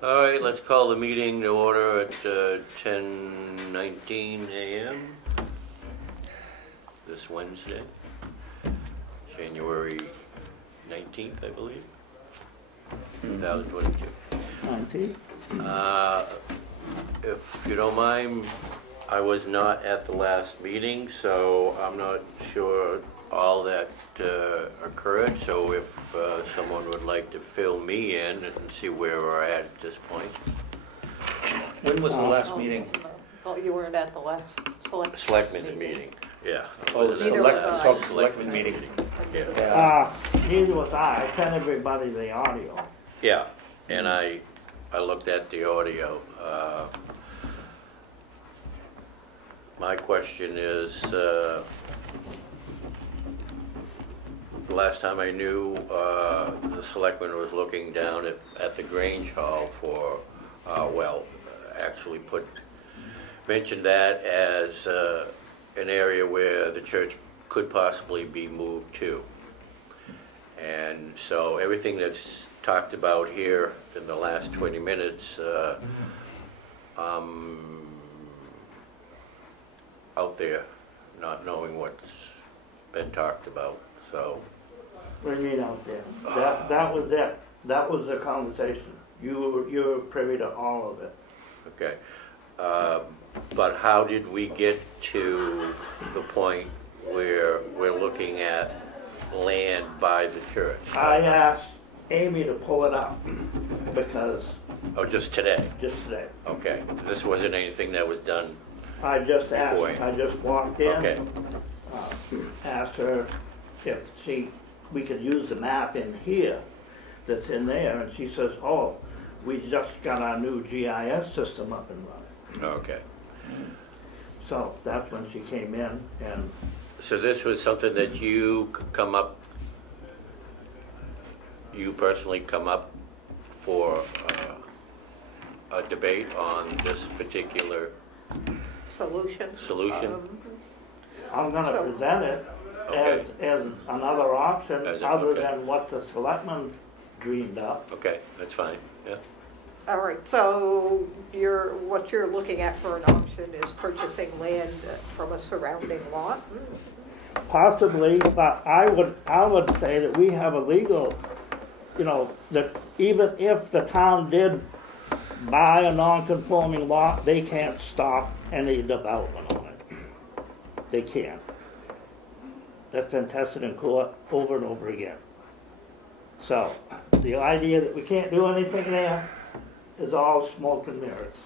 All right, let's call the meeting to order at 10:19 a.m. this Wednesday, January 19th, I believe, 2022. If you don't mind, I was not at the last meeting, so I'm not sure all that occurred. So if someone would like to fill me in and see where we're at this point. When was the last meeting? Oh, you weren't at the last Selectmen's meeting. Yeah. Oh, selectmen meeting. Yeah. Neither was I. I sent everybody the audio. Yeah, and I looked at the audio. My question is, the last time I knew, the selectman was looking down at the Grange Hall for, actually mentioned that as an area where the church could possibly be moved to. And so everything that's talked about here in the last 20 minutes, out there, not knowing what's been talked about. So. What do you mean out there? That was it. That was the conversation. You were privy to all of it. Okay. But how did we get to the point where we're looking at land by the church? I asked Amy to pull it up because. Oh, just today? Just today. Okay. This wasn't anything that was done. I just asked. Beforehand. I just walked in. Okay. Asked her if we could use the map in here that's in there, and she says, "Oh, we just got our new GIS system up and running." Okay. So that's when she came in, and so this was something that you personally come up for a debate on this particular solution. I'm going to present it okay. as another option other okay. than what the selectmen dreamed up. Okay, that's fine. Yeah. All right. So what you're looking at for an option is purchasing land from a surrounding lot. Possibly, but I would say that we have a legal, that even if the town did buy a non-conforming lot, they can't stop any development on it. They can't. That's been tested in court over and over again. So the idea that we can't do anything there is all smoke and mirrors.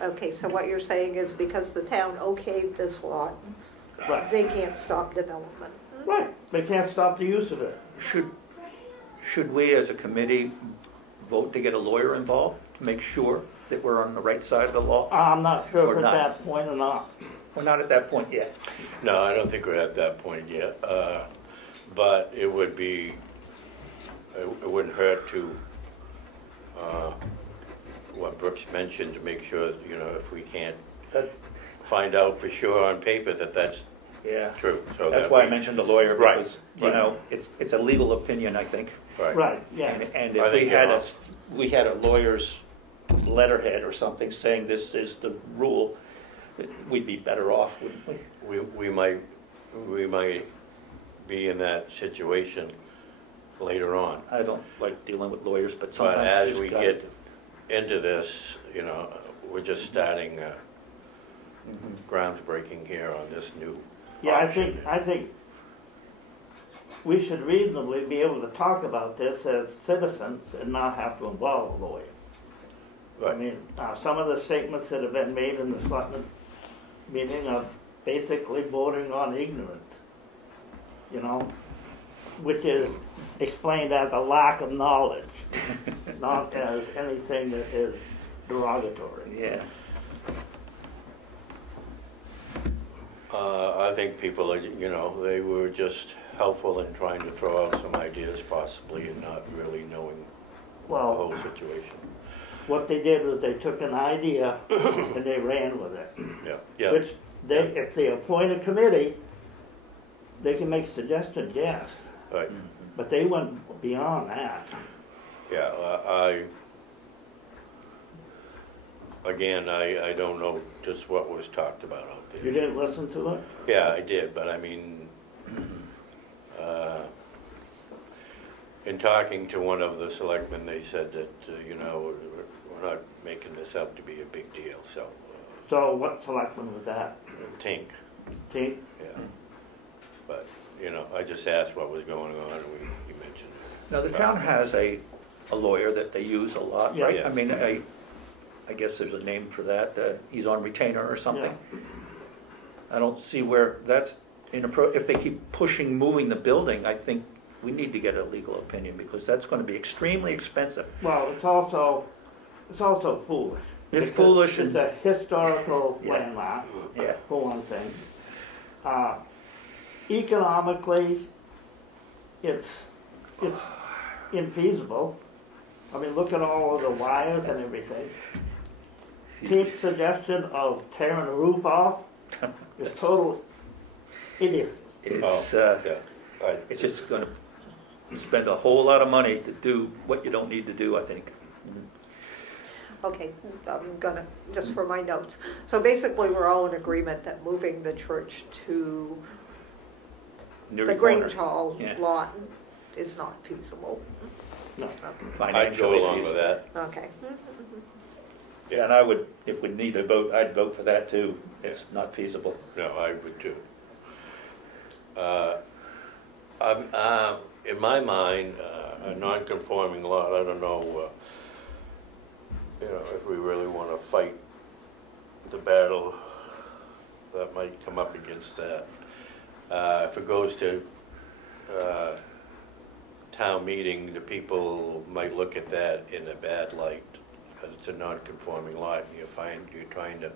Okay, so what you're saying is because the town okayed this lot, Right. they can't stop development. Right. They can't stop the use of it. Should we as a committee vote to get a lawyer involved to make sure that we're on the right side of the law? I'm not sure Or if at not. that point or not. We're not at that point yet. No, I don't think we're at that point yet. But it wouldn't hurt to, what Brooks mentioned, to make sure, if we can't find out for sure on paper that that's true. So That's why I mentioned the lawyer, Right. because, it's a legal opinion, I think. Right, yeah. And I if think we had a lawyer's letterhead or something saying this is the rule, we'd be better off, wouldn't we? We might be in that situation later on. I don't like dealing with lawyers, but But sometimes as you just we gotta get into this, we're just starting groundbreaking here on this new Yeah, option. I think we should reasonably be able to talk about this as citizens and not have to involve a lawyer. Right. I mean, some of the statements that have been made in the selectmen's meeting are basically bordering on ignorance, which is explained as a lack of knowledge, not as anything that is derogatory. Yeah. I think people are, they were just helpful in trying to throw out some ideas possibly and not really knowing the whole situation. What they did was they took an idea and they ran with it. Yeah. Which if they appoint a committee, they can make suggestions, yes. Right. But they went beyond that. Yeah, again, I don't know just what was talked about out You there. didn't listen to it? Yeah, I did, but I mean, in talking to one of the selectmen, they said that, you know, we're not making this out to be a big deal, so. So what selectman was that? Tink, Team? yeah. But, you know, I just asked what was going on, and he mentioned it. Now, the town has a lawyer that they use a lot, Yeah. right? Yeah. I mean, I guess there's a name for that, he's on retainer or something. I don't see where that's if they keep pushing, moving the building, I think we need to get a legal opinion, because that's gonna be extremely expensive. Well, it's also foolish. It's Because foolish It's and, a historical Yeah. landmark, yeah, for one thing. Economically, it's infeasible. I mean, look at all of the wires and everything. Team's suggestion of tearing the roof off is total idiocy. it's, Yeah, it's just gonna spend a whole lot of money to do what you don't need to do, I think. Okay, I'm gonna, just for my notes. So basically, we're all in agreement that moving the church to Newry the corner. Grange Hall Yeah. lot is not feasible. No. Okay. I'd Financially go along with feasible. that. Okay. Yeah, and I would, if we need a vote, I'd vote for that too. It's not feasible. No, I would too. In my mind, a non-conforming lot, I don't know, you know, if we really want to fight the battle that might come up against that. If it goes to town meeting, the people might look at that in a bad light, because it's a non-conforming lot, and you're trying to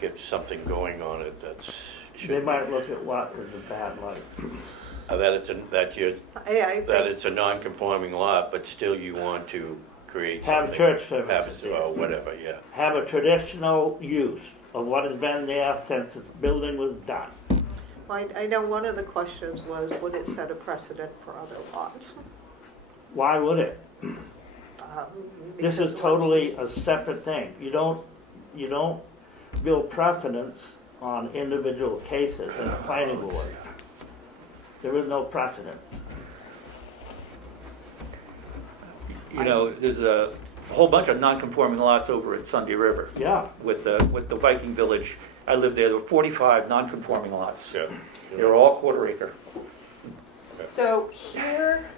get something going on it that's. They might look at what as a bad light. That it's a non-conforming lot, but still you want to create Have something. church services. Or whatever, yeah. Have a traditional use of what has been there since the building was done. I know one of the questions was, would it set a precedent for other lots? Why would it? This is Because- totally a separate thing. You don't build precedents on individual cases in the planning board. There is no precedent. You know, there's a whole bunch of non-conforming lots over at Sunday River Yeah, with the Viking Village. I lived there. There were 45 non-conforming lots. Yeah. They were all quarter acre. So here,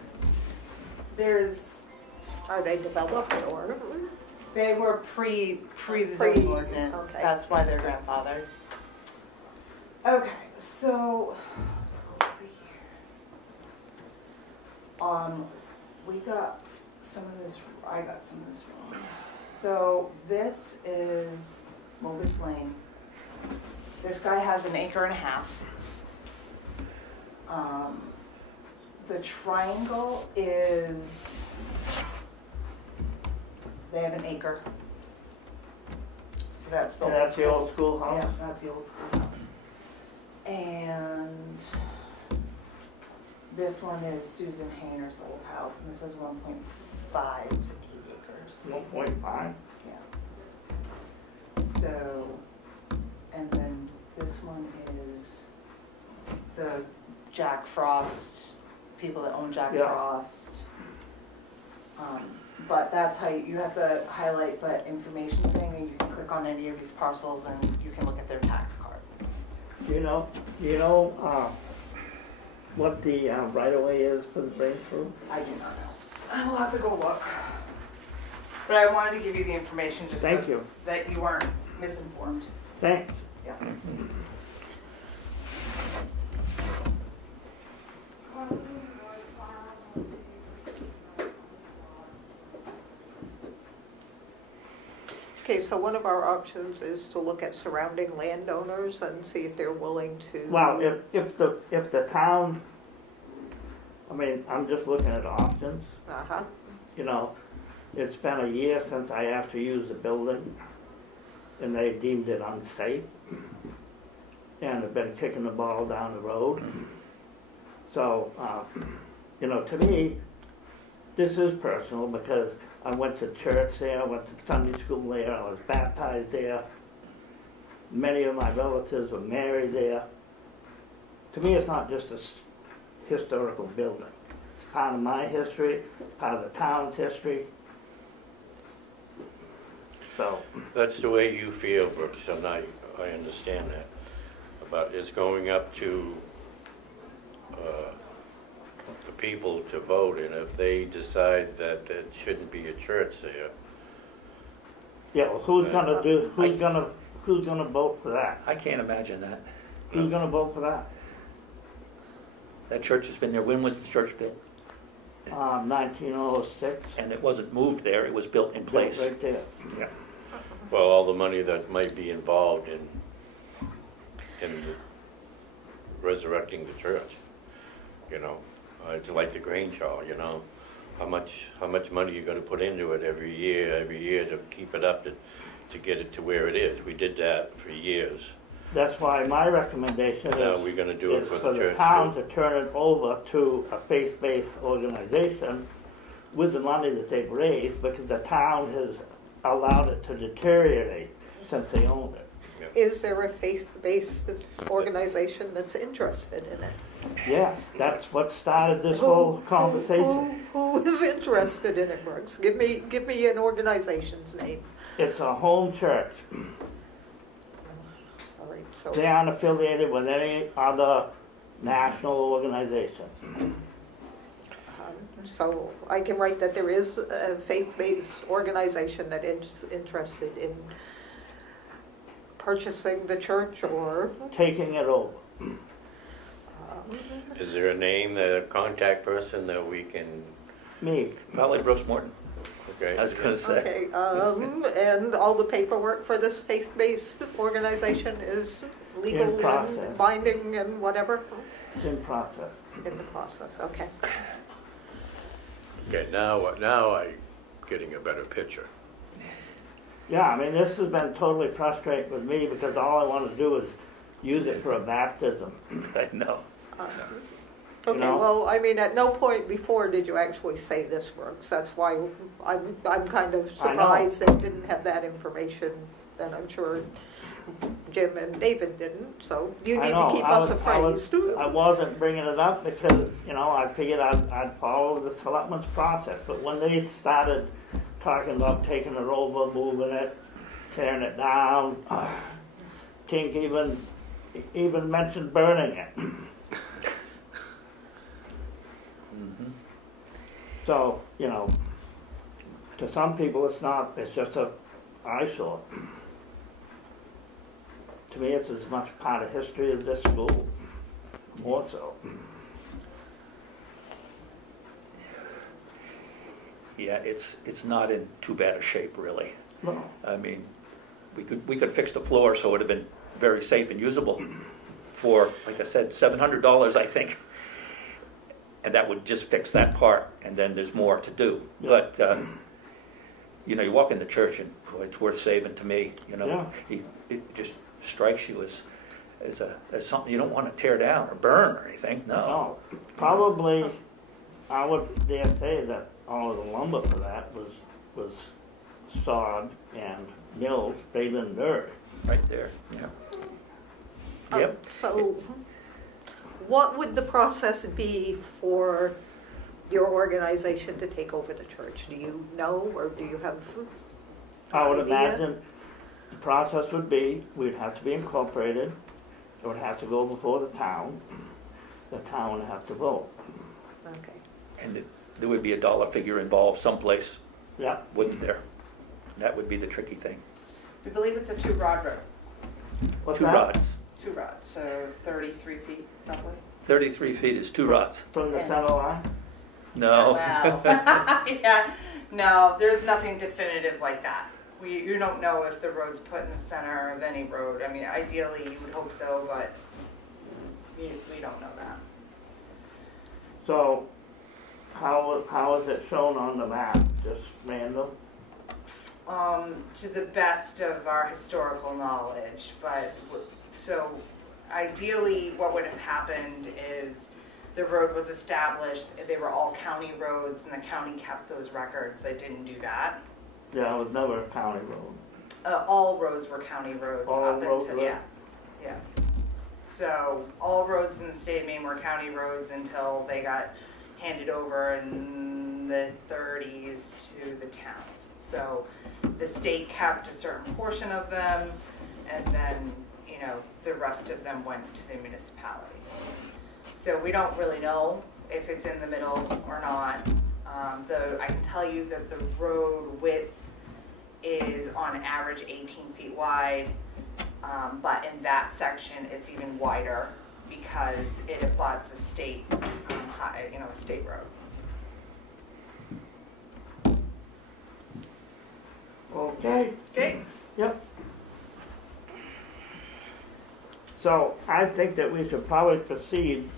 there's, Are they developed or? they were pre the Pre- zoning ordinance, okay. that's why they're grandfathered. Okay, so, let's go over here. We got some of this, I got some of this wrong. So this is Mobus Lane. This guy has an acre and a half. The triangle is, they have an acre. So that's the and that's the old schoolhouse. Yeah, that's the old schoolhouse. And this one is Susan Hayner's old house, and this is 1.5 to 8 acres. 1.5. Yeah. So, and then this one is the Jack Frost, people that own Jack Yeah. Frost. But that's how you have to highlight that information thing, and you can click on any of these parcels and you can look at their tax card. Do you know what the right of way is for the breakthrough? I do not know. I will have to go look. But I wanted to give you the information just Thank so you. that you weren't misinformed. Thanks. Yeah. Okay, so one of our options is to look at surrounding landowners and see if they're willing to. Well, if the town, I mean, I'm just looking at options. Uh-huh. You know, it's been a year since I have to use the building, and they deemed it unsafe, and have been kicking the ball down the road. So, you know, to me, this is personal because I went to church there, I went to Sunday school there, I was baptized there. Many of my relatives were married there. To me, it's not just a historical building. It's part of my history, part of the town's history. So, That's the way you feel, Brooks, and I understand that. But it's going up to the people to vote, and if they decide that there shouldn't be a church there, yeah, well, who's gonna vote for that? I can't imagine that. Who's gonna vote for that? That church has been there. When was the church built? 1906. And it wasn't moved there, it was built in place. Right there. Yeah. well, all the money that might be involved in resurrecting the church, you know, it's like the Grange Hall, you know, how much money you're going to put into it every year to keep it up to get it to where it is. We did that for years. That's why my recommendation Now is, we're going to do it is for for the the church town too. to turn it over to a faith-based organization with the money that they've raised, because the town has allowed it to deteriorate since they owned it. Is there a faith-based organization that's interested in it? Yes, that's what started this whole conversation. Who is interested in it, Brooks? Give me an organization's name. It's a home church. All right, so They aren't affiliated with any other national organization. so I can write that there is a faith-based organization that is interested in purchasing the church or Taking it over. Is there a name, a contact person that we can, Me. Probably Brooks Morton, okay? I was going to say. okay, and all the paperwork for this faith-based organization is legal In process. and binding and whatever It's in process. in the process. Okay. Okay, now I'm getting a better picture. Yeah, I mean, this has been totally frustrating with me because all I want to do is use it for a baptism. I know. Okay, know? well, I mean, at no point before did you actually say this, Brooks. That's why I'm kind of I know. surprised they didn't have that information, and I'm sure Jim and David didn't, so you I need know, to keep I us was- appraised. I wasn't bringing it up because, you know, I figured I'd follow the selectmen's process. But when they started talking about taking it over, moving it, tearing it down, Tink even mentioned burning it. So, you know, to some people it's not, it's just a eyesore. To me, it's as much part of history as this school, more so. Yeah, it's not in too bad a shape, really. No. I mean, we could fix the floor so it would have been very safe and usable for, like I said, $700, I think. And that would just fix that part, and then there's more to do. Yeah. But, you know, you walk in the church and, boy, it's worth saving to me, you know. It just strikes you as something you don't want to tear down or burn or anything, no. No, probably, I would dare say that all of the lumber for that was sawed and milled right in Newry. Right there, yeah. Yep. So what would the process be for your organization to take over the church? Do you know, or do you have I would idea? imagine the process would be, we'd have to be incorporated, it would have to go before the town would have to vote. Okay. And there would be a dollar figure involved someplace, Yeah, wouldn't there? That would be the tricky thing. We believe it's a 2-rod road. what's Two that? rods. 2 rods, so 33 feet roughly. 33 feet is 2 rods. From the center line? No. Wow. Yeah, no, there's nothing definitive like that. You don't know if the road's put in the center of any road. I mean, ideally, you would hope so, but we don't know that. So, how is it shown on the map? Just random? To the best of our historical knowledge, but so ideally what would have happened is the road was established, they were all county roads, and the county kept those records. They didn't do that. Yeah, it was never a county road. All roads were county roads All up roads until, were? yeah. So all roads in the state of Maine were county roads until they got handed over in the 30s to the towns. So the state kept a certain portion of them, and then, you know, the rest of them went to the municipalities. So we don't really know if it's in the middle or not. I can tell you that the road width is on average 18 feet wide, but in that section it's even wider because it abuts a state, a state road. Okay, Okay. yep. So I think that we should probably proceed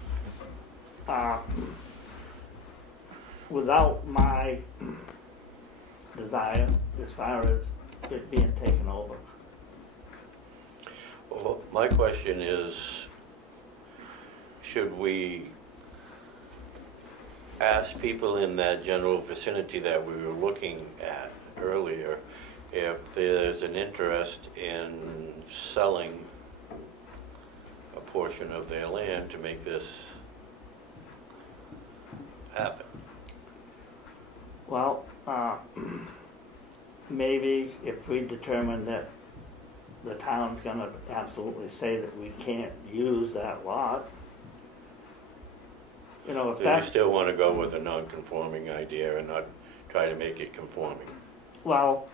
without my desire as far as it being taken over. Well, my question is, should we ask people in that general vicinity that we were looking at earlier if there's an interest in selling a portion of their land to make this happen? Well, maybe if we determine that the town's gonna absolutely say that we can't use that lot, you know, if Do you that's, still want to go with a non-conforming idea and not try to make it conforming? well,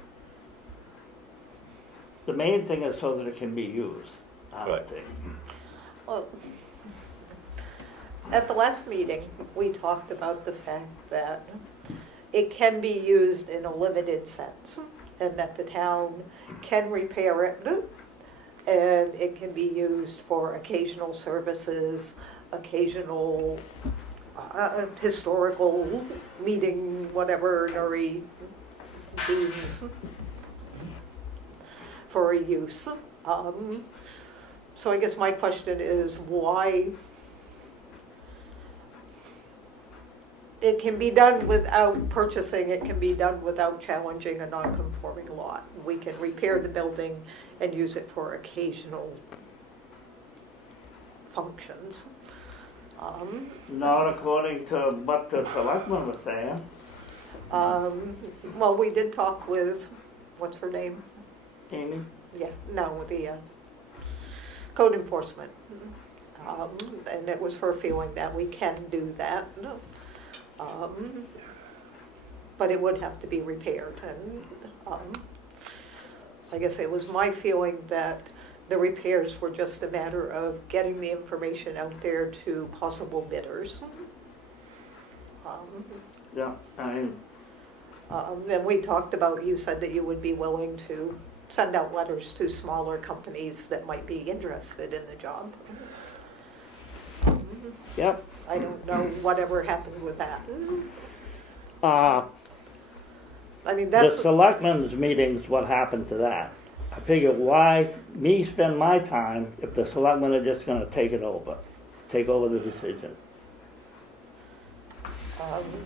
the main thing is so that it can be used, I would Right. think. Well, at the last meeting, we talked about the fact that it can be used in a limited sense, and that the town can repair it, and it can be used for occasional services, occasional historical meeting, whatever Newry deems for a use. So I guess my question is why it can be done without purchasing, it can be done without challenging a non-conforming lot. We can repair the building and use it for occasional functions. Not according to what the selectmen were saying. Well, we did talk with, what's her name? Amy? Yeah, no, the code enforcement. And it was her feeling that we can do that. But it would have to be repaired. And I guess it was my feeling that the repairs were just a matter of getting the information out there to possible bidders. Yeah, And we talked about, you said that you would be willing to send out letters to smaller companies that might be interested in the job. yep. I don't know whatever happened with that. Uh, I mean, the that's, selectmen's meetings, what happened to that? I figured, why me spend my time if the selectmen are just gonna take over the decision?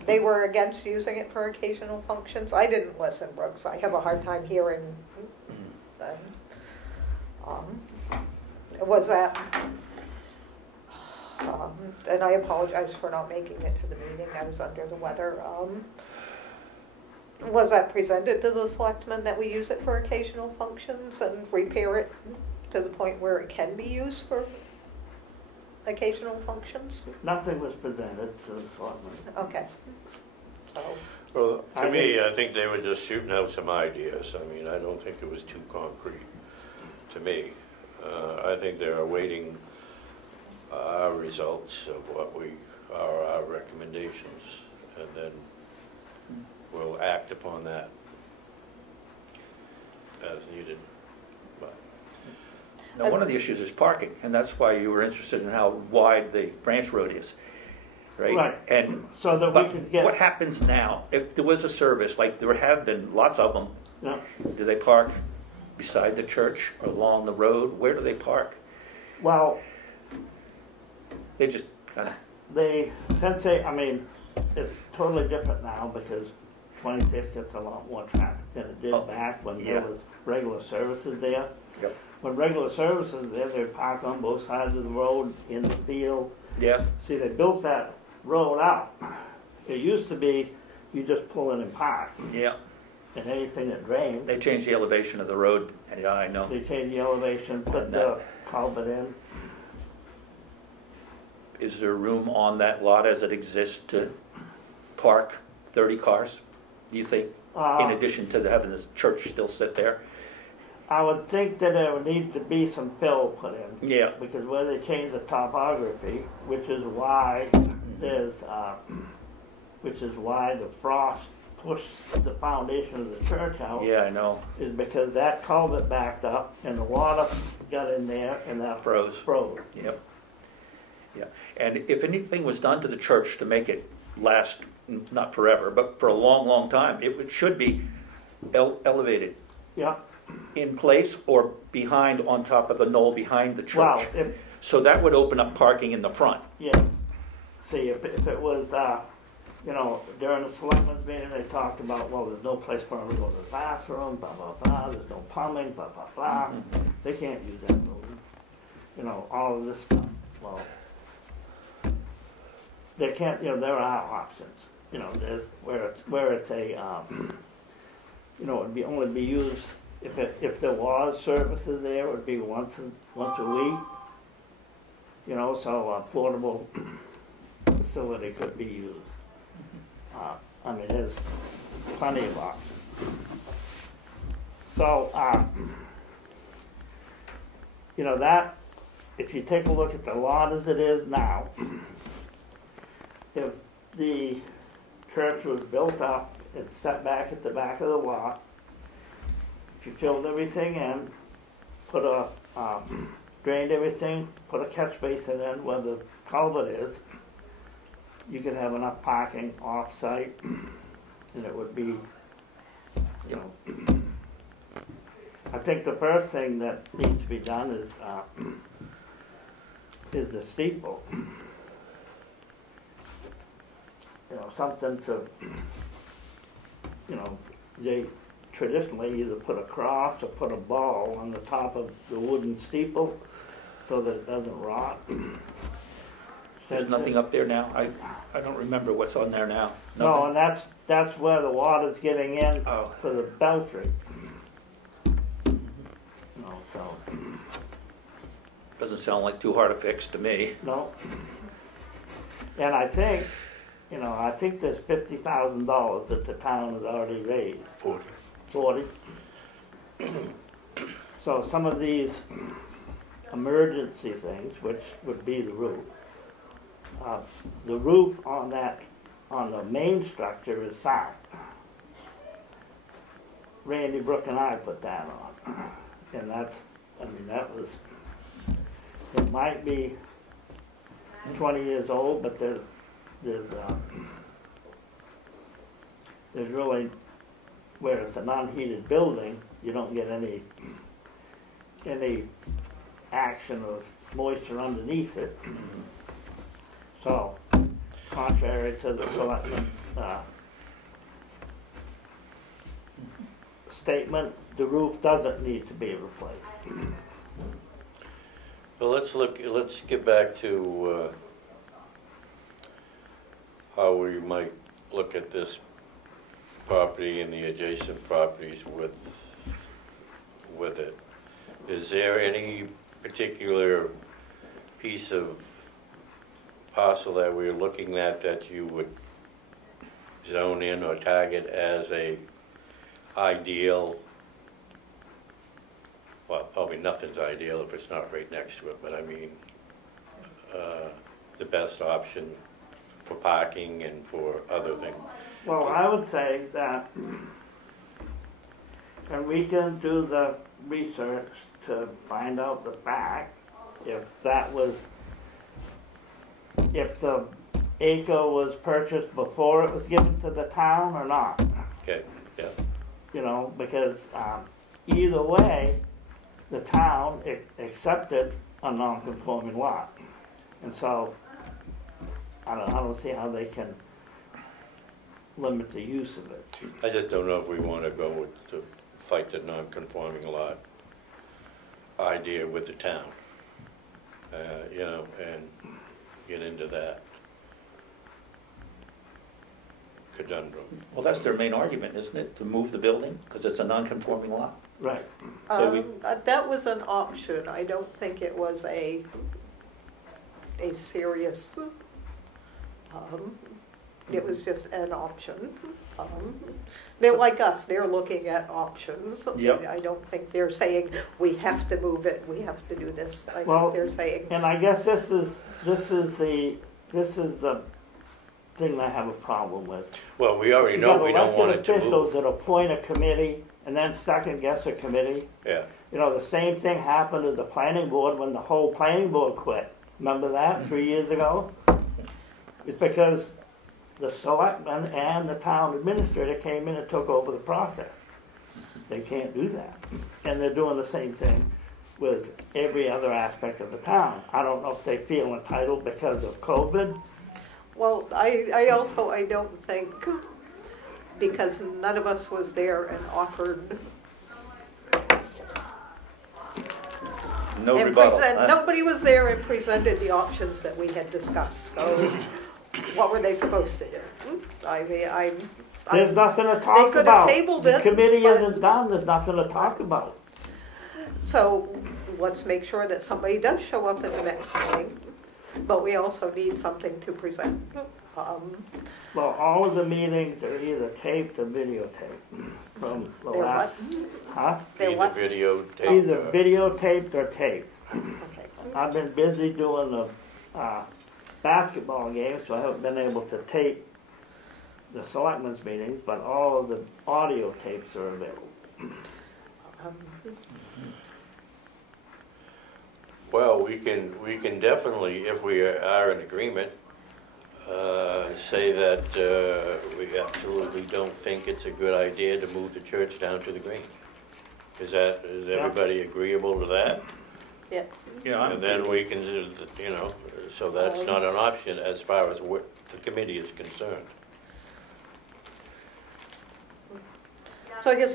they were against using it for occasional functions. I didn't listen, Brooks. I have a hard time hearing. Was that, and I apologize for not making it to the meeting. I was under the weather. Was that presented to the selectmen that we use it for occasional functions and repair it to the point where it can be used for occasional functions? Nothing was presented to the selectmen. Okay. So, Well, I to me, I think they were just shooting out some ideas. I mean, I don't think it was too concrete to me. I think they're awaiting our results of what are our recommendations, and then we'll act upon that as needed. But Now, one of the issues is parking, and that's why you were interested in how wide the branch road is, right? Right. And So that we but could get. what happens now if there was a service, like there have been lots of them? Yeah. Do they park beside the church or along the road? Where do they park? Well, They just kind of it's totally different now because 26 gets a lot more traffic than it did back when there was regular services there. Yep. When regular services there, they park on both sides of the road in the field. Yeah. See, they built that road out. It used to be you just pull in and park. Yeah. And anything that drained. They changed the elevation of the road. Yeah, I know. They changed the elevation, put the culvert in. Is there room on that lot as it exists to park 30 cars, do you think, in addition to having the church still sit there? I would think that there would need to be some fill put in. Yeah. Because where they changed the topography, which is why there's, which is why the frost pushed the foundation of the church out. Yeah, I know. Is because that culvert backed up and the water got in there and that Froze. Yep. Yeah. And if anything was done to the church to make it last, not forever, but for a long, long time, it should be elevated. Yeah. In place or behind, on top of the knoll behind the church. Wow. So that would open up parking in the front. Yeah. See, if it was, during the selectmen's meeting, they talked about, well, there's no place for them to go to the bathroom, blah, blah, blah, there's no plumbing, blah, blah, blah. Mm-hmm. They can't use that room. All of this stuff. Well, they can't, there are options. There's where it's a, it'd be only be used, if there was services there, it would be once a week. So a portable facility could be used. There's plenty of options. So, that, if you take a look at the lot as it is now, if the church was built up and set back at the back of the lot, if you filled everything in, drained everything, put a catch basin in where the culvert is, you could have enough parking off-site, and it would be, I think the first thing that needs to be done is the steeple. Something to, they traditionally either put a cross or put a ball on the top of the wooden steeple so that it doesn't rot. There's nothing up there now? I don't remember what's on there now. No, Nothing? and that's where the water's getting in for the belfry. So. Doesn't sound like too hard a fix to me. No. And I think, there's $50,000 that the town has already raised. 40. So some of these emergency things, which would be the roof on the main structure is sound. Randy Brook and I put that on. And it might be 20 years old, but there's really, where it's an unheated building, you don't get any action of moisture underneath it. So, contrary to the selectmen's statement, the roof doesn't need to be replaced. Well, let's get back to how we might look at this property and the adjacent properties with it. Is there any particular piece of parcel that we're looking at that you would zone in or target as a ideal? Well, probably nothing's ideal if it's not right next to it, but I mean, the best option for parking and for other things. Well, I would say that, and we can do the research to find out the fact if the acre was purchased before it was given to the town or not. Okay, yeah. Because either way, the town accepted a non-conforming lot. And so I don't see how they can limit the use of it. I just don't know if we want to go with to fight the non-conforming lot idea with the town, you know, and get into that conundrum. Well, that's their main argument, isn't it, to move the building, because it's a non-conforming lot? Right. So That was an option. I don't think it was a serious, it was just an option. They're like us, they're looking at options. Yep. I don't think they're saying, we have to move it, we have to do this. I Well, think they're saying, And I guess this is the thing I have a problem with. Well, we already You know have we don't want it elected to officials move. that appoint a committee and then second guess a committee. Yeah, You know, the same thing happened at the planning board when the whole planning board quit. Remember that 3 years ago? It's because the selectmen and the town administrator came in and took over the process. They can't do that. And they're doing the same thing with every other aspect of the town. I don't know if they feel entitled because of COVID. well, I don't think, because none of us was there and offered no and rebuttal. nobody was there and presented the options that we had discussed. So what were they supposed to do? I mean, There's nothing to talk could have about. tabled The it, committee but- isn't done, there's nothing to talk about. So let's make sure that somebody does show up at the next meeting, but we also need something to present. Well, all of the meetings are either taped or videotaped from the They're last, huh? They're either what? videotape. Either videotaped or taped. Okay. I've been busy doing the basketball games, so I haven't been able to tape the selectmen's meetings, but all of the audio tapes are available. Well, we can definitely, if we are in agreement, say that we absolutely don't think it's a good idea to move the church down to the green. Is everybody agreeable to that? Yeah. Yeah, And then we can, you know, so that's not an option as far as what the committee is concerned. So I guess,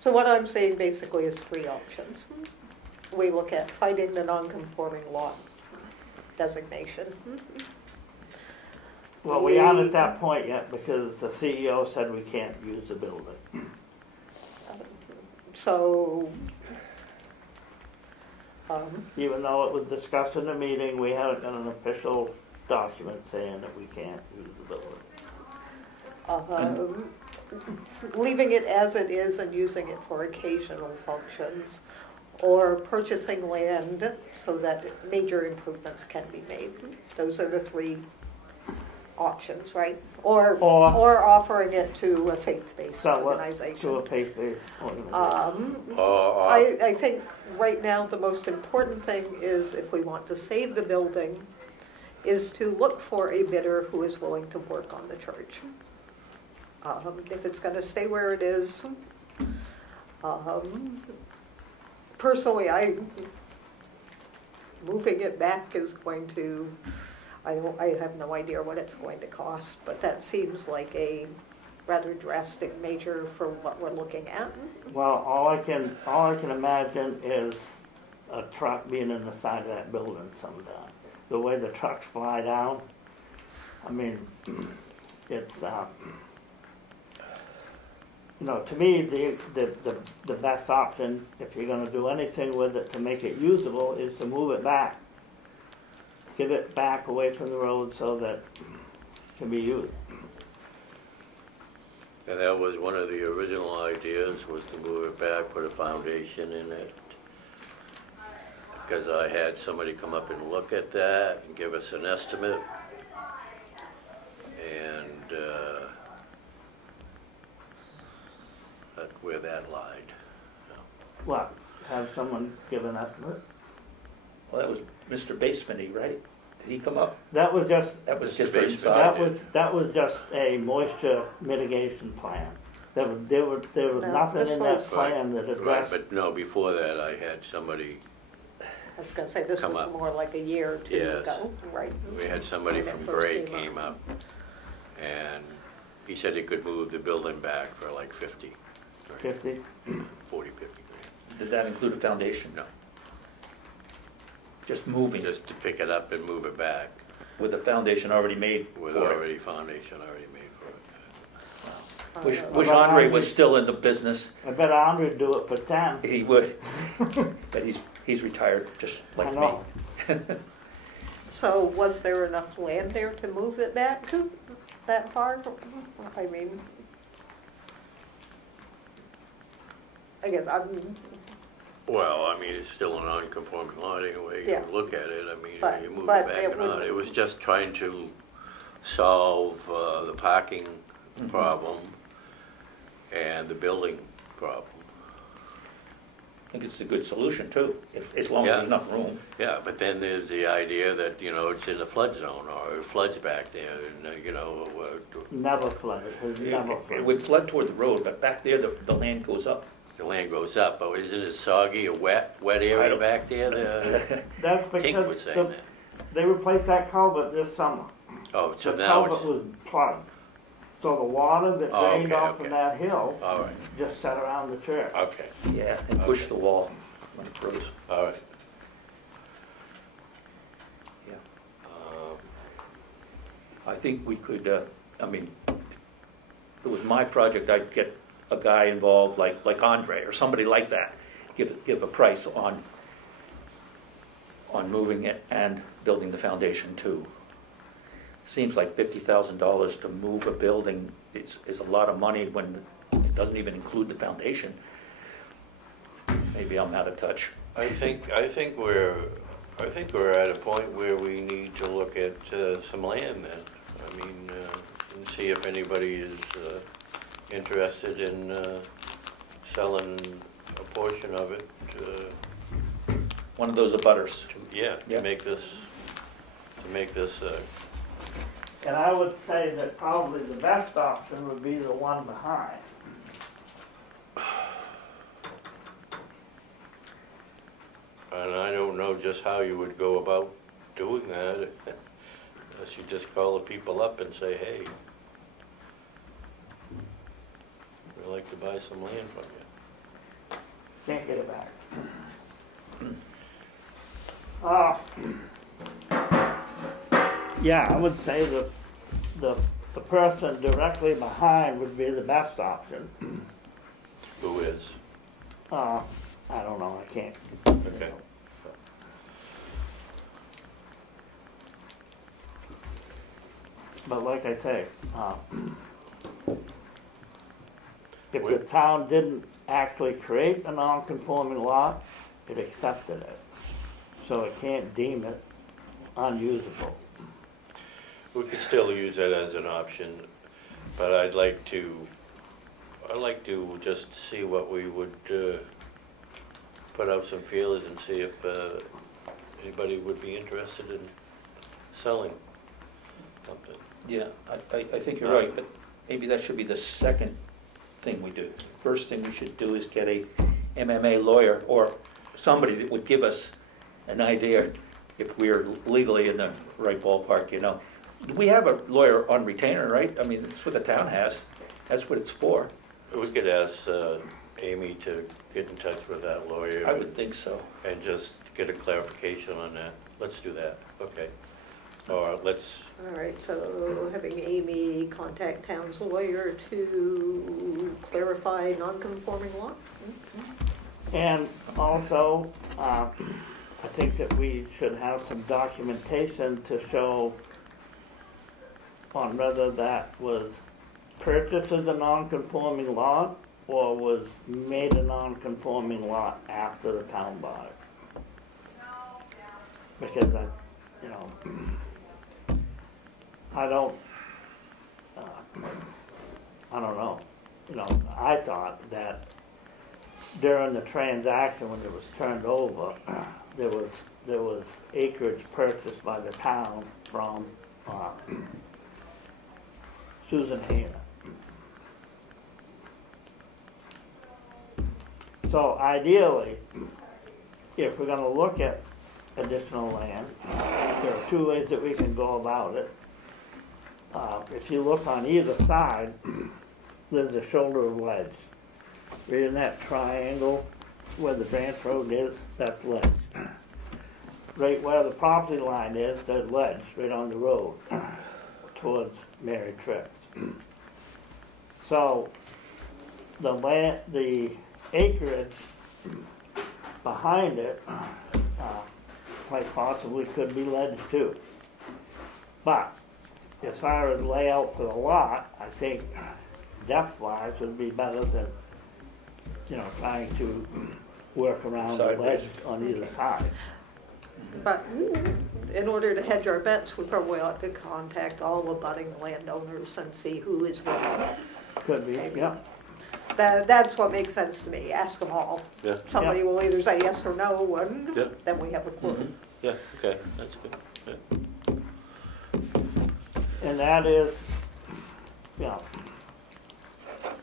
so what I'm saying basically is three options. We look at fighting the non-conforming lot designation. Well, we aren't at that point yet because the CEO said we can't use the building. So, Even though it was discussed in the meeting, we haven't got an official document saying that we can't use the building. leaving it as it is and using it for occasional functions, or purchasing land so that major improvements can be made. Those are the three options, right? Or offering it to a faith-based Sell it organization. to a faith-based organization. I think right now the most important thing is, if we want to save the building, is to look for a bidder who is willing to work on the church. If it's going to stay where it is, personally, moving it back is going to, I have no idea what it's going to cost, but that seems like a rather drastic measure for what we're looking at. Well, all I can imagine is a truck being in the side of that building sometime. The way the trucks fly down, I mean, it's, you know, to me, the best option, if you're gonna do anything with it to make it usable, is to move it back. Give it back away from the road so that it can be used. And that was one of the original ideas, was to move it back, put a foundation in it. Because I had somebody come up and look at that and give us an estimate. And that's where that lied. What, have someone give an estimate? Well, that was Mr. Basementy, right? Did he come up? That was just, That was Mr. just for Basement. inside. that was just a moisture mitigation plan. There was No, nothing this in that was- plan that Right, addressed. but no, before that, I had somebody, I was gonna say, this Come was up. more like a year or two Yes. ago, right? we had somebody When it from first Gray came came up, and he said he could move the building back for like 50, 50? 40, 50 grand. Did that include a foundation? No, Just moving just to pick it up and move it back with a foundation already made with for it? already foundation already made for it. Wish, Uh, wish Well, Andre Andre- was still in the business. I bet Andre'd do it for 10. He would, but he's retired, just like I me. know. So was there enough land there to move it back to that far? I mean, I guess I'm, Well, I mean, it's still a non-conforming lot anyway, you Yeah. look at it, I mean, But- you move it but back it or not. would- It was just trying to solve the parking Mm-hmm. problem and the building problem. I think it's a good solution too, as long as Yeah. there's enough room. Yeah, but then there's the idea that, you know, it's in a flood zone or it floods back there and, you know, Never flooded, has never It flooded. would flood toward the road, but back there, the land goes up. the land goes up, but isn't it soggy or wet I area don't- back there? The That's Tink was because saying that. they replaced that culvert this summer. Oh, so The now culvert it's, was plugged. So the water that Oh, drained okay, off okay. from that hill all right, just sat around the church. okay, Yeah, and push Okay. the wall when it froze. all right. Yeah. Um, I think we could, I mean, if it was my project, I'd get a guy involved like Andre or somebody like that, give a price on moving it and building the foundation too. Seems like $50,000 to move a building is a lot of money when it doesn't even include the foundation. Maybe I'm out of touch. I think we're at a point where we need to look at some land then. I mean, and see if anybody is interested in selling a portion of it One of those abutters. yeah, Yeah. to make this And I would say that probably the best option would be the one behind. and I don't know just how you would go about doing that unless you just call the people up and say, hey, we'd like to buy some land from you. Can't get it back. Yeah, I would say that the person directly behind would be the best option. Who is? I don't know, I can't. Okay. But like I say, if the town didn't actually create a non-conforming lot, it accepted it. So it can't deem it unusable. We could still use that as an option, but I'd like to just see what we would, put out some feelers and see if, anybody would be interested in selling something. Yeah, I think you're right, but maybe that should be the second thing we do. First thing we should do is get a MMA lawyer or somebody that would give us an idea if we're legally in the right ballpark, you know. We have a lawyer on retainer, right? I mean, that's what the town has. That's what it's for. We could ask, Amy to get in touch with that lawyer. I would think so. And just get a clarification on that. Let's do that, okay. Or let's, all right, so having Amy contact town's lawyer to clarify non-conforming law? And also, I think that we should have some documentation to show on whether that was purchased as a non-conforming lot or was made a non-conforming lot after the town bought it. Because I don't know. You know, I thought that during the transaction when it was turned over, there was acreage purchased by the town from Susan Hayner. So ideally, if we're gonna look at additional land, there are two ways that we can go about it. If you look on either side, there's a shoulder of ledge. Right in that triangle where the branch road is, that's ledge. Right where the property line is, there's ledge, right on the road towards Newry Church. So the acreage behind it quite possibly could be ledge too. But as far as layout for the lot, I think depth-wise would be better than, trying to work around the ledge on either side. But in order to hedge our bets, we probably ought to contact all the budding landowners and see who is willing. Could be, Maybe. yeah. That's what makes sense to me. Ask them all. Yeah. Somebody will either say yes or no, and Yeah. then we have a clue. Mm-hmm. Yeah, okay, that's good. Yeah. And that is,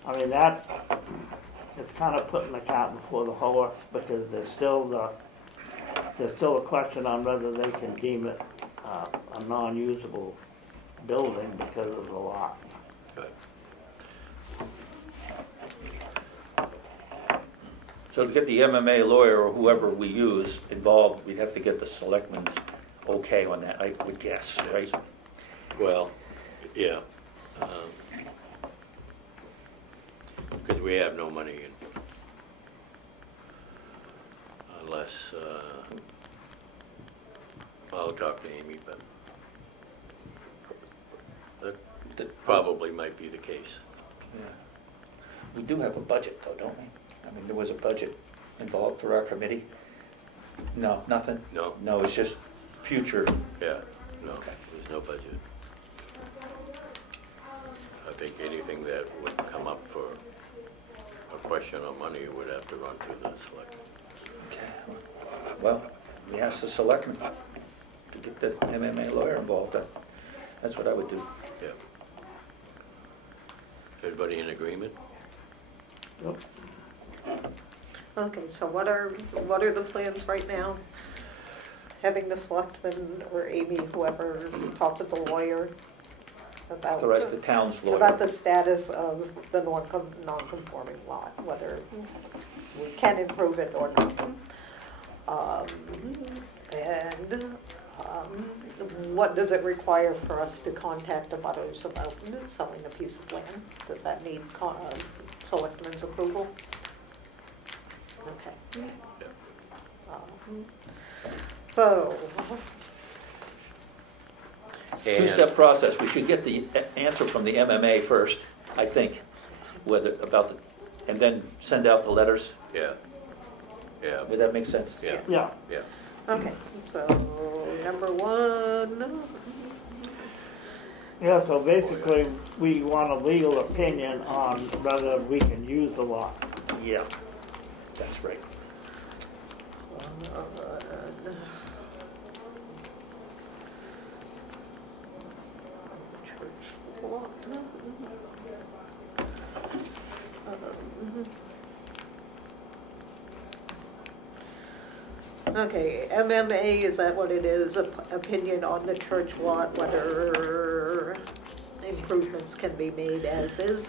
I mean, that, it's kind of putting the cart before the horse, because there's still a question on whether they can deem it a non-usable building because of the lot. Good. So to get the MMA lawyer or whoever we use involved, we'd have to get the selectmen's okay on that, I would guess, right? Well, yeah. Because we have no money in, unless, I'll talk to Amy, but that probably might be the case. Yeah. We do have a budget though, don't we? I mean, there was a budget involved for our committee? No, nothing? No. No, it's just future. Yeah, no, Okay. there's no budget. I think anything that would come up for a question on money would have to run through the select. Okay. Well, we asked the selectmen to get the MMA lawyer involved. That's what I would do. Yeah. Everybody in agreement? Yep. Okay, so what are the plans right now? Having the selectmen or Amy, whoever, talk to the lawyer about The rest of the town's lawyer. about the status of the non-conforming lot, whether we can improve it or not. And what does it require for us to contact the butters about selling a piece of land? Does that need selectmen's approval? Okay. So, Two-step process. We should get the answer from the MMA first, I think, whether about the, and then send out the letters. Yeah. Yeah. Would that make sense? Yeah. Yeah. Yeah. okay, so number one. Yeah, so basically, we want a legal opinion on whether we can use the lot. Yeah, that's right. Church lot. Okay, MMA, is that what it is? Opinion on the church lot, whether improvements can be made as is?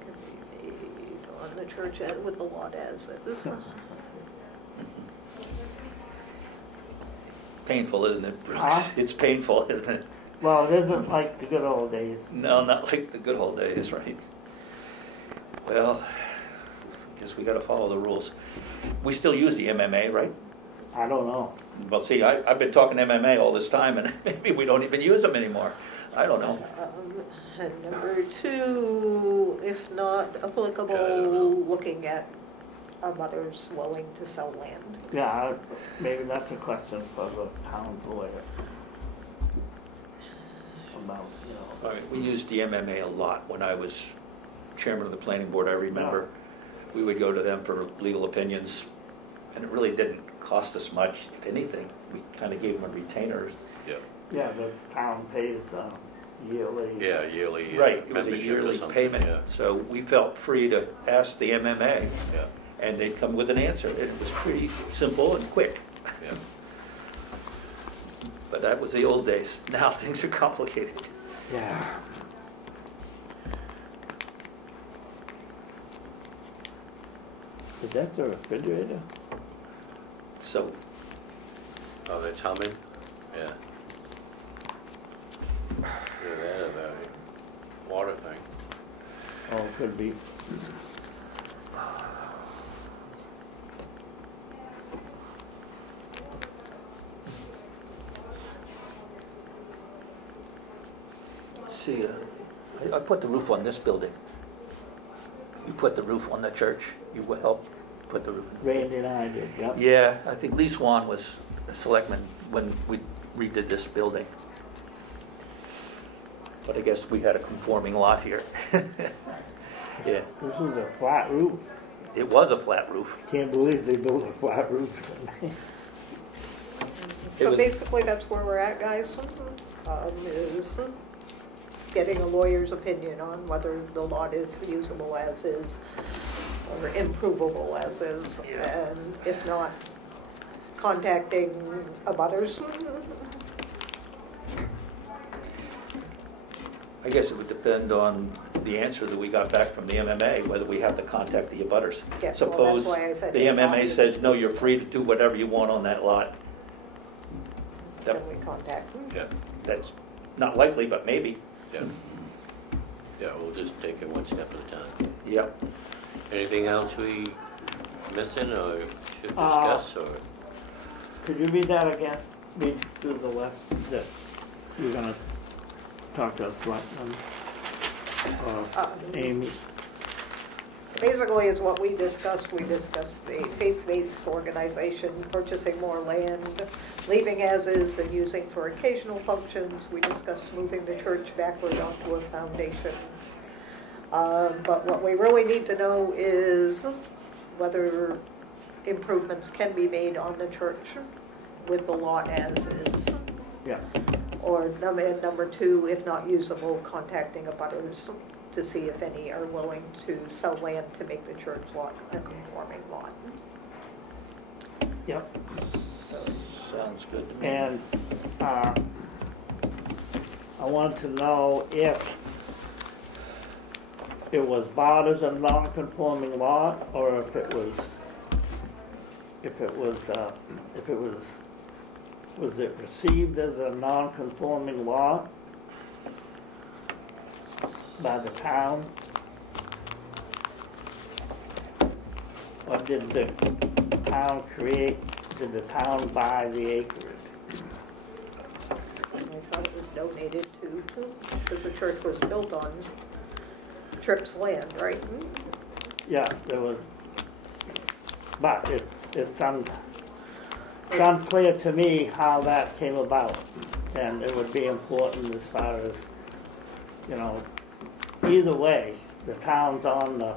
Can be made on the church with the lot as is. Painful, isn't it, Brooks? Huh? It's painful, isn't it? Well, it isn't like the good old days. No, not like the good old days, right? Well, guess we gotta follow the rules. We still use the MMA, right? I don't know. Well, see, I've been talking MMA all this time, and maybe we don't even use them anymore. I don't know. And number two, if not applicable, Yeah, I don't know. looking at others willing to sell land. Yeah, maybe that's a question for the town lawyer. About, All right, we used the MMA a lot when I was chairman of the planning board. I remember we would go to them for legal opinions, and it really didn't cost us much, if anything. We kind of gave them a retainer. Yeah. Yeah, the town pays yearly. Yeah, yearly Right, it was a membership or yearly something, payment, yeah. so we felt free to ask the MMA, Yeah, and they'd come with an answer, and it was pretty simple and quick. yeah. But that was the old days, now things are complicated. Yeah. Is that the refrigerator? So, Oh, that's humming? Yeah. Yeah, that is a water thing. Oh, it could be. see, I put the roof on this building. You put the roof on the church, you will help put the roof. Randy and I did, yep. Yeah, I think Lee Swan was a selectman when we redid this building. But I guess we had a conforming lot here. Yeah, This is a flat roof. it was a flat roof. Can't believe they built a flat roof. It So was- basically, that's where we're at, guys, is getting a lawyer's opinion on whether the lot is usable as is or improvable as is. Yeah. And if not, contacting abutters. I guess it would depend on the answer that we got back from the MMA, whether we have to contact the abutters. Yeah, well, Suppose that's why I said the MMA contact. says, no, you're free to do whatever you want on that lot. Then we contact them. Yeah, That's not likely, but maybe. yeah. Yeah, we'll just take it one step at a time. Yep. Anything else we missing or should discuss or? Could you read that again? Read through the list that you're gonna talk to us, Selectman, Amy. Basically, it's what we discussed. We discussed the faith-based organization purchasing more land, leaving as is and using for occasional functions. We discussed moving the church backward onto a foundation. But what we really need to know is whether improvements can be made on the church with the lot as is. Yeah, Or number two, if not usable, contacting abutters to see if any are willing to sell land to make the church lot a conforming lot. yep. So, sounds good to me. And I wanted to know if it was bought as a non-conforming lot, or if it was, was it received as a non-conforming lot by the town? Or did the town did the town buy the acreage? And I thought it was donated to, because the church was built on Tripp's land, right? Yeah, there was, but it's unclear to me how that came about. And it would be important as far as, either way, the town's on the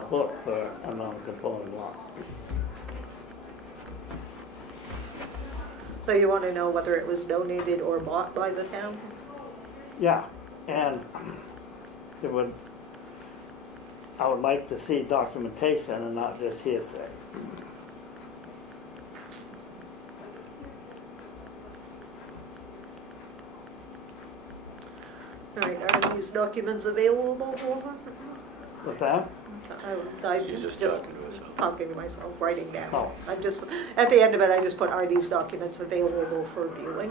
hook for a non-conforming lot. So you want to know whether it was donated or bought by the town? Yeah, and I would like to see documentation and not just hearsay. All right, are these documents available? What's that? I'm She's just just talking to herself. talking to myself, writing down. Oh. I'm just, at the end of it, I just put, are these documents available for viewing?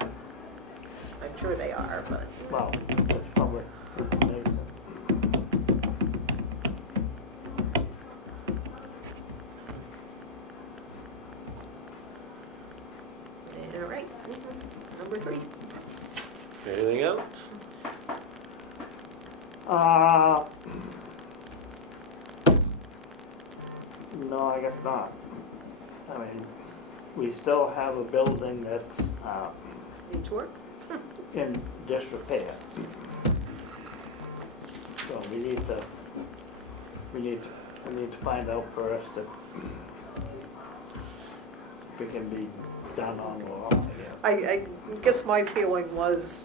I'm sure they are, but. Well, it's public information. All right, number 3. Anything else? No, I guess not. I mean, we still have a building that's Needs work? in disrepair. So we need to find out first if it can be done on the law, yeah. I guess my feeling was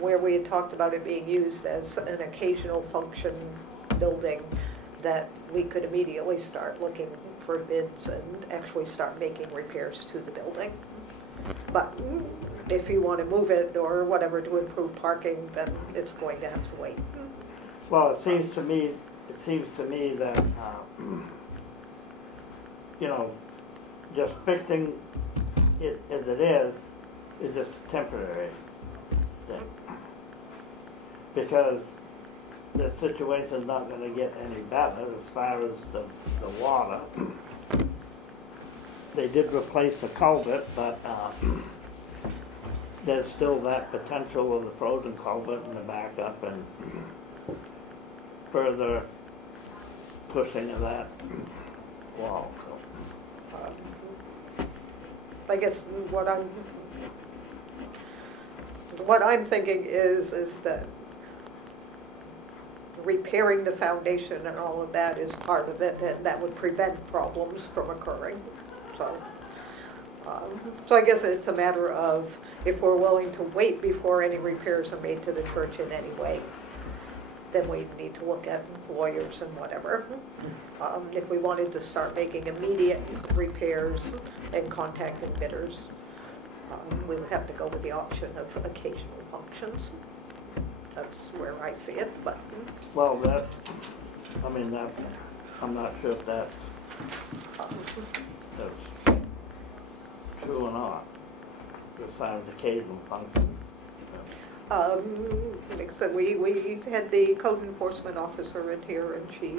where we had talked about it being used as an occasional function building, that we could immediately start looking for bids and actually start making repairs to the building. But if you want to move it or whatever to improve parking, then it's going to have to wait. Well, it seems to me that, you know, just fixing it as it is just a temporary thing. Because the situation's not gonna get any better as far as the water. They did replace the culvert, but, there's still that potential of the frozen culvert and the backup and further pushing of that wall, so. I guess what I'm thinking is that repairing the foundation and all of that is part of it, and that would prevent problems from occurring. So I guess it's a matter of if we're willing to wait before any repairs are made to the church in any way, then we need to look at lawyers and whatever. If we wanted to start making immediate repairs and contacting bidders, we would have to go with the option of occasional functions. That's where I see it, but. Well, I'm not sure if that's true or not, as far as occasional functions. Like I said, we had the code enforcement officer in here, and she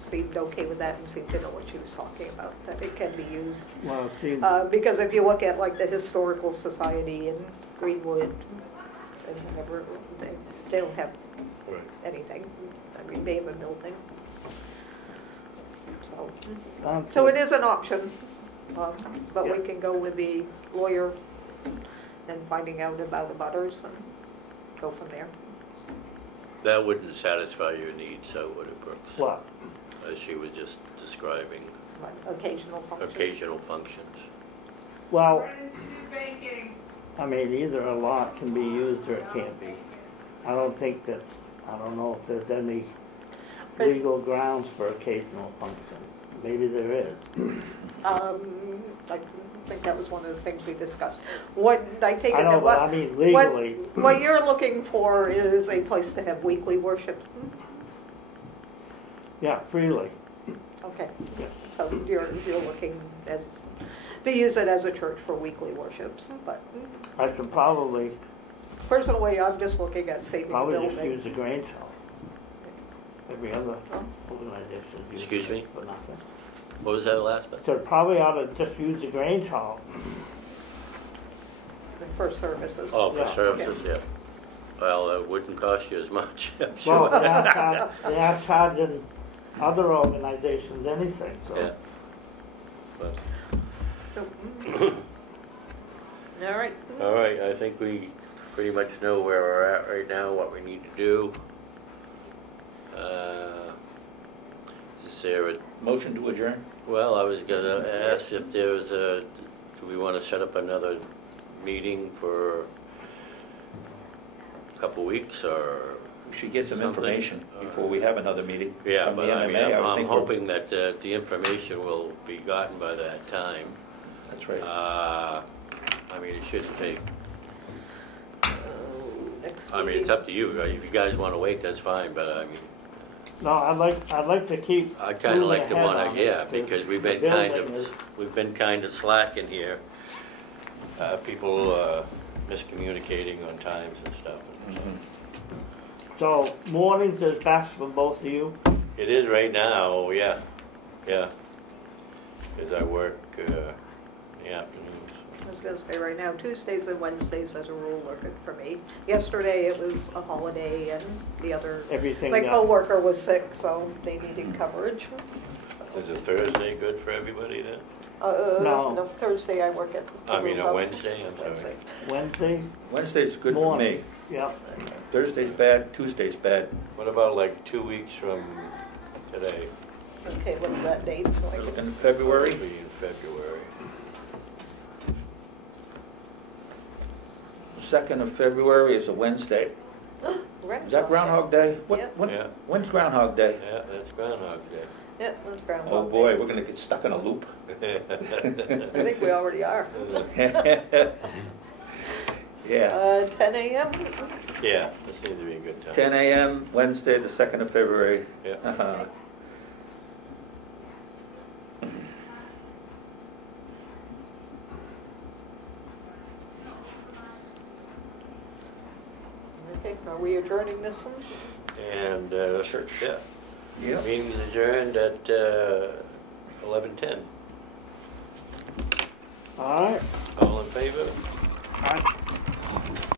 seemed okay with that and seemed to know what she was talking about, that it can be used. Well, see, Because if you look at like the Historical Society in Greenwood and whatever, they don't have anything. I mean, they have a building. So it is an option, but we can go with the lawyer and finding out about the butters and go from there. That wouldn't satisfy your needs, so would it, Brooks? what? As she was just describing, Occasional functions. occasional functions. Well, I mean, either a lot can be used or it can't be. I don't know if there's any legal grounds for occasional functions. Maybe there is. I think that was one of the things we discussed. What I take it I know, that but I mean legally. what you're looking for is a place to have weekly worship. Yeah, freely. Okay, so you're looking to use it as a church for weekly worships, but I should probably personally, I'm just looking at saving the just building. use the Grange Hall. Every other organization uses Excuse me? it for nothing. What was that last bit? So probably ought to just use the Grange Hall. For services. Oh, for Yeah. services, yeah. Well, it wouldn't cost you as much, I'm sure. Well, they are charging other organizations anything, so. Yeah. But, All right. all right, I think we pretty much know where we're at right now, what we need to do. Is there a, Motion to adjourn? well, I was gonna ask if there was do we want to set up another meeting for a couple weeks, or? We should get some Something. information before we have another meeting. Yeah, from the but I mean, MMA. I'm think we're- hoping that the information will be gotten by that time. That's right. I mean, it shouldn't take, Next I mean, it's up to you. If you guys want to wait, that's fine, but I mean, No, I'd like to keep. I kind of moving like to ahead want on to, it, yeah, because the building is- we've been kind of slacking here. People miscommunicating on times and stuff. So mornings is best for both of you. It is right now, yeah, because I work in the afternoons. I was going to say right now, Tuesdays and Wednesdays as a rule are good for me. Yesterday it was a holiday and the other, Everything. my got- coworker was sick, so they needed coverage. Is a Thursday good for everybody then? No. No, Thursday I work at. I mean, a Hub. Wednesday, I'm sorry. Wednesday. Wednesday. Wednesday's good for Morning. me. Yeah. Thursday's bad, Tuesday's bad. What about like 2 weeks from today? Okay, what's that date? So I We're can- looking February. It'll be in February. 2nd of February is a Wednesday. Is that Groundhog Day? Yep. Yeah. When's Groundhog Day? Yeah, that's Groundhog Day. Yeah, when's Groundhog Oh Day? boy, we're gonna get stuck in a loop. I think we already are. Yeah. 10 a.m.? Yeah, that seems to be a good time. 10 a.m. Wednesday, the 2nd of February. Yeah. Uh-huh. Okay, are we adjourning this one? And, Church. yeah, Yep. meeting's adjourned at 11:10. All right, All in favor? all right.